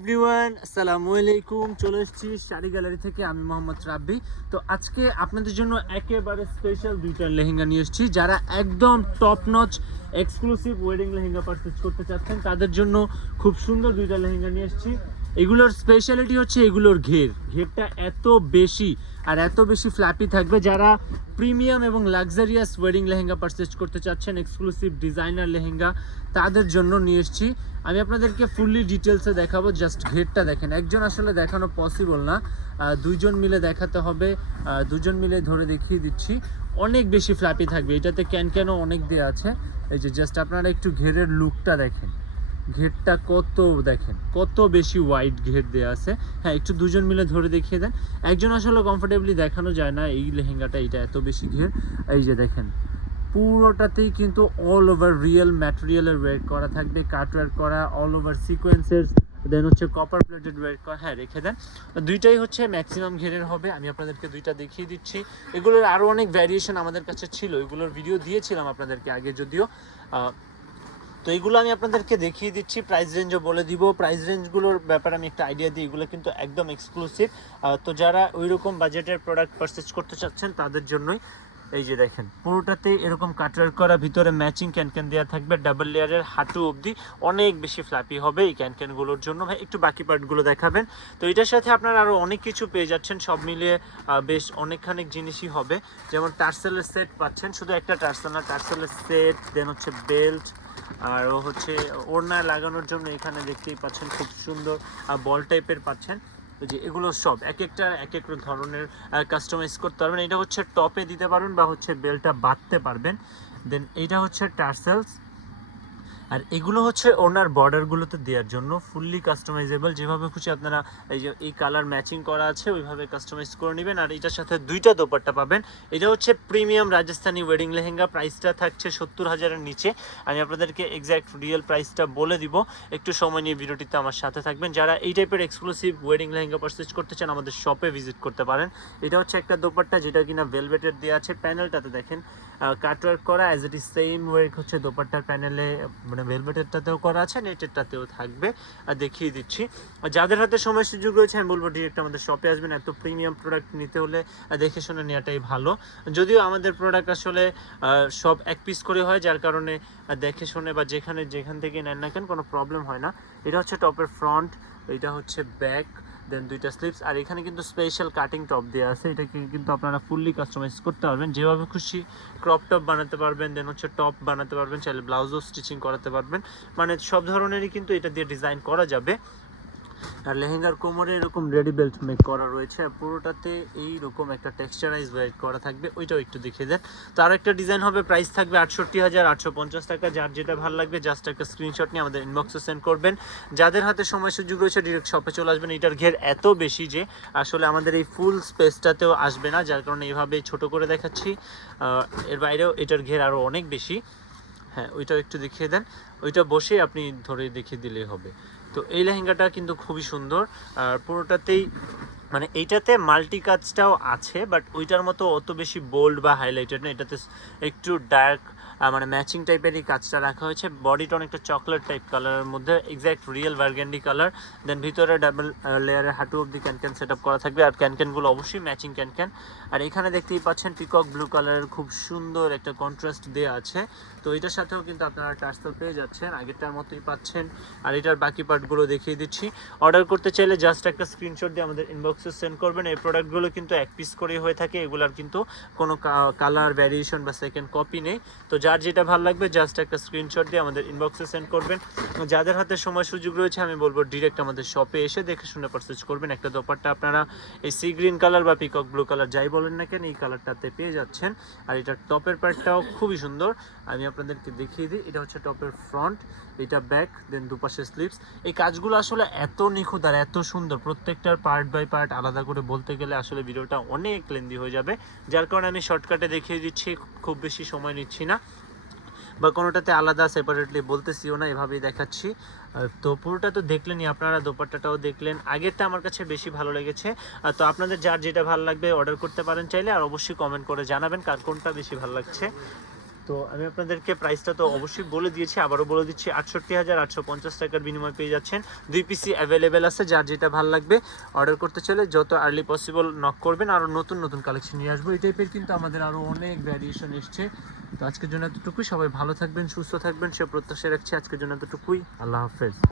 Everyone, আসসালামু আলাইকুম। চলে এসেছি শাড়ি গ্যালারি থেকে। আমি মোহাম্মদ রাব্বি। তো আজকে আপনাদের জন্য একেবারে স্পেশাল দুইটা লেহেঙ্গা নিয়ে এসেছি। যারা একদম top notch exclusive wedding lehenga purchase করতে চাচ্ছেন, তাদের জন্য খুব সুন্দর দুইটা লেহেঙ্গা নিয়ে এসেছি। এগুলোর স্পেশালিটি হচ্ছে এগুলোর ঘের। ঘেরটা এত বেশি আর এত বেশি ফ্ল্যাপি থাকবে। যারা প্রিমিয়াম এবং লাক্সারিয়াস ওয়েডিং লেহেঙ্গা পারচেজ করতে চাচ্ছেন এক্সক্লুসিভ ডিজাইনার লেহেঙ্গা তাদের জন্য নিয়ে এসেছি। আমি আপনাদেরকে ফুললি ডিটেলসে দেখাবো জাস্ট ঘেরটা দেখেন। একজন আসলে দেখানো পসিবল না। আহ, দুইজন মিলে দেখাতে হবে। দুজন মিলে ধরে দেখিয়ে দিচ্ছি। অনেক বেশি ফ্ল্যাপি থাকবে। এটাতে ক্যান ক্যানও অনেক দেওয়া আছে। এই যে জাস্ট আপনারা একটু ঘেরের লুকটা দেখেন। ঘেরটা কত, দেখেন, কত বেশি ওয়াইড ঘের দেওয়া আছে। হ্যাঁ একটু দুজন মিলে ধরে দেখিয়ে দেন। একজন আসলে কমফোর্টেবলি দেখানো যায় না, এই লেহেঙ্গাটা এটা এত বেশি ঘের। এই যে দেখেন, পুরোটাতেই কিন্তু অল ওভার রিয়েল ম্যাটেরিয়ালের ওয়েট করা থাকবে কাট ওয়ার্ক করা অল ওভার সিকোয়েন্সের দেন হচ্ছে কপার প্লেটেড ওয়েট করা। হ্যাঁ রেখে দেন। দুইটাই হচ্ছে ম্যাক্সিমাম ঘেরের হবে, আমি আপনাদেরকে দুইটা দেখিয়ে দিচ্ছি। এগুলোর আরও অনেক ভ্যারিয়েশন আমাদের কাছে ছিল, এগুলোর ভিডিও দিয়েছিলাম আপনাদেরকে আগে যদিও। তো এইগুলো আমি আপনাদেরকে দেখিয়ে দিচ্ছি প্রাইস রেঞ্জও বলে দিব। প্রাইস রেঞ্জগুলোর ব্যাপারে আমি একটা আইডিয়া দিই, এগুলো কিন্তু একদম এক্সক্লুসিভ তো যারা ওই রকম বাজেটের প্রোডাক্ট পারচেস করতে চাচ্ছেন, তাদের জন্যই এই যে দেখেন পুরোটাতে এরকম কাটার করা, ভিতরে ম্যাচিং ক্যানক্যান দেওয়া থাকবে ডাবল লেয়ারের হাঁটু অবধি অনেক বেশি ফ্ল্যাপি হবে এই ক্যানক্যানগুলোর জন্য। ভাই, একটু বাকি পার্টগুলো দেখাবেন। তো এটার সাথে আপনারা আরও অনেক কিছু পেয়ে যাচ্ছেন, সব মিলিয়ে বেশ অনেকখানেক জিনিসই হবে। যেমন টার্সেলের সেট পাচ্ছেন, শুধু একটা টার্সেল না টার্সেলের সেট দেন হচ্ছে বেল্ট আর হচ্ছে ওড়না লাগানোর জন্য এখানে দেখতেই পাচ্ছেন খুব সুন্দর বল টাইপের পাচ্ছেন। যে এগুলো সব এক একটা এক এক ধরনের কাস্টমাইজ করতে পারবেন। এটা হচ্ছে টপে দিতে পারবেন বা হচ্ছে বেলটা বাঁধতে পারবেন। দেন এটা হচ্ছে টার্সেলস আর এগুলো হচ্ছে ওনার বর্ডারগুলোতে দেওয়ার জন্য ফুললি কাস্টমাইজেবল যেভাবে খুশি আপনারা এই যে, এই কালার ম্যাচিং করা আছে, ওইভাবে কাস্টমাইজ করে নেবেন। আর এটার সাথে দুইটা দোপাট্টা পাবেন। এটা হচ্ছে প্রিমিয়াম রাজস্থানি ওয়েডিং লেহেঙ্গা। প্রাইসটা থাকছে সত্তর হাজারের নিচে। আমি আপনাদেরকে এক্স্যাক্ট রিয়েল প্রাইসটা বলে দিব। একটু সময় নিয়ে ভিডিওটিতে আমার সাথে থাকবেন। যারা এই টাইপের এক্সক্লুসিভ ওয়েডিং লেহেঙ্গা পারচেজ করতে চান, আমাদের শপে ভিজিট করতে পারেন। এটা হচ্ছে একটা দোপাট্টা, যেটা কিনা ভেলভেটের দেওয়া আছে। প্যানেলটাতে দেখেন কাটওয়ার্ক করা as it is same work হচ্ছে দোপাট্টার প্যানেলে মানে ভেলভেটেরটাতেও করা আছে, নেটেরটাতেও থাকবে। আর দেখিয়ে দিচ্ছি। যাদের হাতে সময় সুযোগ রয়েছে, আমি বলব ডিরেক্ট আমাদের শপে আসবেন। এত প্রিমিয়াম প্রোডাক্ট নিতে হলে দেখে শুনে নেওয়াটাই ভালো। যদিও আমাদের প্রোডাক্ট আসলে সব এক পিস করে হয়, যার কারণে দেখে শুনে বা যেখানে, যেখান থেকে নেন না কেন কোনো প্রবলেম হয় না। এটা হচ্ছে টপের ফ্রন্ট এটা হচ্ছে ব্যাক দেন দুইটা স্লিপস আর এখানে কিন্তু স্পেশাল কাটিং টপ দেওয়া আছে। এটাকে কিন্তু আপনারা ফুললি কাস্টমাইজ করতে পারবেন। যেভাবে খুশি ক্রপ টপ বানাতে পারবেন, দেন হচ্ছে টপ বানাতে পারবেন, চাইলে ব্লাউজও স্টিচিং করাতে পারবেন। মানে সব ধরনেরই কিন্তু এটা দিয়ে ডিজাইন করা যাবে। আর লেহেঙ্গার কোমরে এরকম রেডি বেল্ট মেক করা রয়েছে আর পুরোটাতে এইরকম একটা টেক্সচারাইজ ওয়েট করা থাকবে, ওইটাও একটু দেখিয়ে দেন। তো আর একটা ডিজাইন হবে প্রাইস থাকবে আটষট্টি হাজার আটশো পঞ্চাশ টাকা। যার যেটা ভালো লাগবে জাস্ট একটা স্ক্রিনশট নিয়ে আমাদের ইনবক্সে সেন্ড করবেন। যাদের হাতে সময় সুযোগ রয়েছে ডিরেক্ট শপে চলে আসবেন। এটার ঘের এত বেশি যে আসলে আমাদের এই ফুল স্পেসটাতেও আসবে না, যার কারণে এইভাবে ছোট করে দেখাচ্ছি। এর বাইরেও এটার ঘের আরও অনেক বেশি। হ্যাঁ ওইটা একটু দেখিয়ে দেন। ওইটা বসে আপনি ধরে দেখিয়ে দিলেই হবে। তো এই লেহেঙ্গাটা কিন্তু খুবই সুন্দর। আর পুরোটাতেই মানে এইটাতে মাল্টি কাজটাও আছে বাট ওইটার মতো অত বেশি বোল্ড বা হাইলাইটেড না। এটাতে একটু ডার্ক মানে ম্যাচিং টাইপেরই কাজটা রাখা হয়েছে। বডিটা অনেকটা চকলেট টাইপ কালারের মধ্যে exact real burgundy colour then ভিতরে ডাবল লেয়ারের হাঁটু অব্দি ক্যানক্যান সেট আপ করা থাকবে। আর ক্যানক্যানগুলো অবশ্যই ম্যাচিং ক্যানক্যান আর এখানে দেখতেই পাচ্ছেন পিকক ব্লু কালারের খুব সুন্দর একটা কন্ট্রাস্ট দেওয়া আছে। তো এটার সাথেও কিন্তু আপনারা টার্সেল পেয়ে যাচ্ছেন। আগেরটার মতোই পাচ্ছেন। আর এটার বাকি পার্টগুলো দেখিয়ে দিচ্ছি। অর্ডার করতে চাইলে জাস্ট একটা স্ক্রিনশট দিয়ে আমাদের ইনবক্সে সেন্ড করবেন, এই প্রোডাক্টগুলো কিন্তু এক পিস করেই হয়ে থাকে, এগুলার কিন্তু কোনো কালার ভ্যারিয়েশন বা সেকেন্ড কপি নেই। তো যার যেটা ভালো লাগবে জাস্ট একটা স্ক্রিনশট দিয়ে আমাদের ইনবক্সে সেন্ড করবেন। যাদের হাতে সময় সুযোগ রয়েছে, আমি বলব ডিরেক্ট আমাদের শপে এসে দেখে শুনে পারচেজ করবেন। একটা দোপারটা আপনারা এই সি গ্রিন কালার বা পিকক ব্লু কালার যাই বলেন না কেন, এই কালারটাতে পেয়ে যাচ্ছেন। আর এটার টপের পার্টটাও খুবই সুন্দর। আমি আপনাদেরকে দেখিয়ে দিই, এটা হচ্ছে টপের ফ্রন্ট এটা ব্যাক দেন দুপাশে স্লিপস এই কাজগুলো আসলে এত নিখুঁত আর এত সুন্দর, প্রত্যেকটার পার্ট বাই পার্ট আলাদা করে বলতে গেলে আসলে ভিডিওটা অনেক লেন্দি হয়ে যাবে। যার কারণে আমি শর্টকাটে দেখিয়ে দিচ্ছি, খুব বেশি সময় নিচ্ছি না। বা কোনোটাতে আলাদা সেপারেটলি বলতেছিও না, এভাবেই দেখাচ্ছি। তো পুরোটা তো দেখলেনই আপনারা, দোপাট্টাটাও দেখলেন। আগেরটা আমার কাছে বেশি ভালো লেগেছে। তো আপনাদের যার যেটা ভালো লাগবে অর্ডার করতে পারেন চাইলে, আর অবশ্যই কমেন্ট করে জানাবেন কার কোনটা বেশি ভালো লাগছে। তো আমি আপনাদেরকে প্রাইসটা তো অবশ্যই বলে দিয়েছি, আবারও বলে দিচ্ছি, আটষট্টি হাজার আটশো পঞ্চাশ টাকার বিনিময় পেয়ে যাচ্ছেন। দুই পিসি অ্যাভেলেবেল আছে, যার যেটা ভালো লাগবে অর্ডার করতে চলে যত আর্লি পসিবল নক করবেন, আরও নতুন নতুন কালেকশন নিয়ে আসব। এই টাইপের কিন্তু আমাদের আরও অনেক ভ্যারিয়েশন এসছে। তো আজকের জন্য এতটুকুই, সবাই ভালো থাকবেন, সুস্থ থাকবেন, সে প্রত্যাশা রাখছি আজকের জন্য এতটুকুই। আল্লাহ হাফেজ।